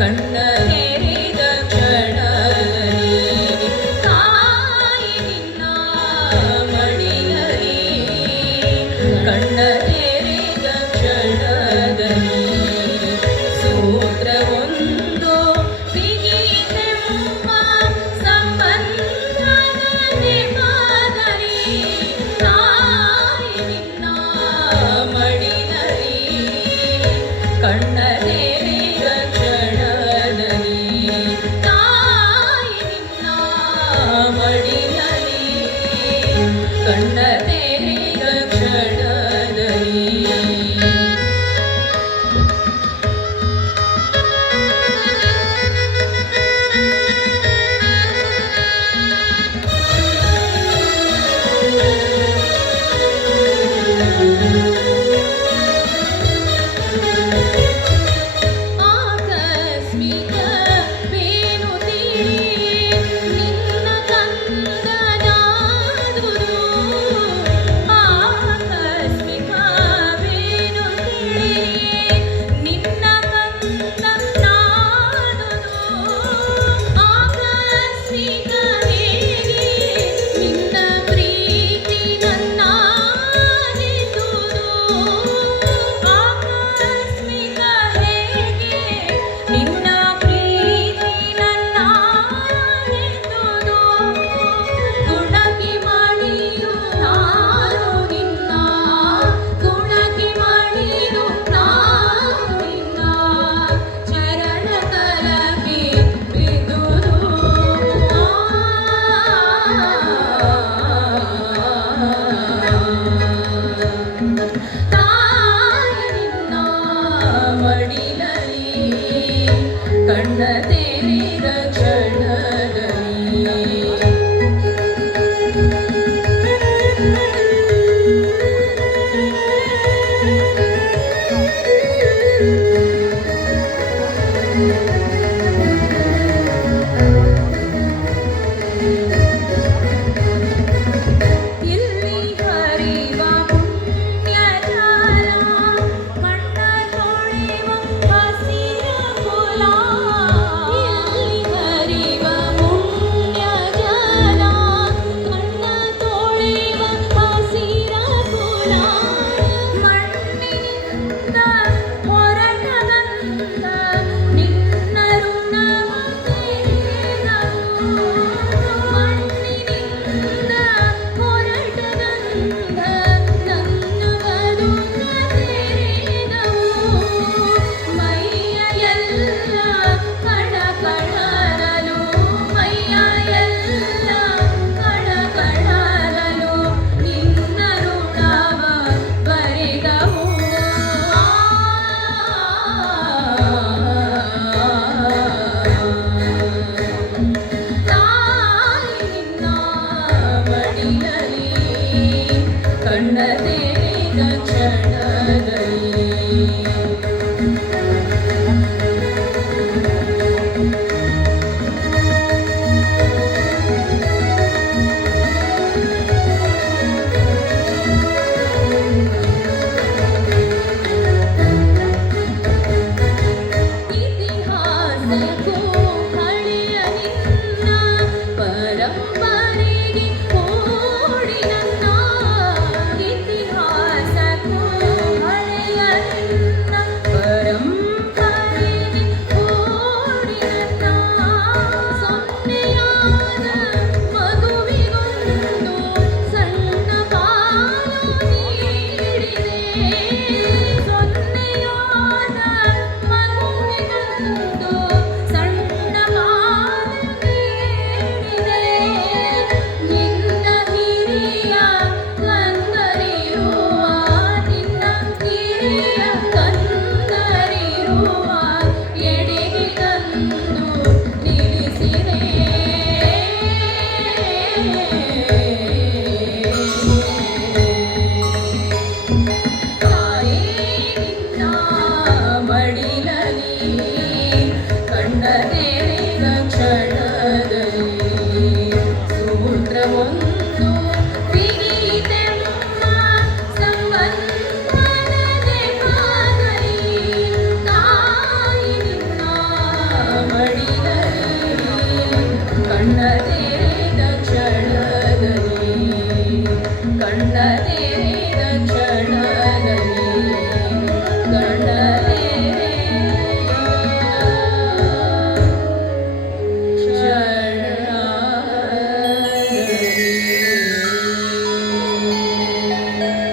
കണ്ടു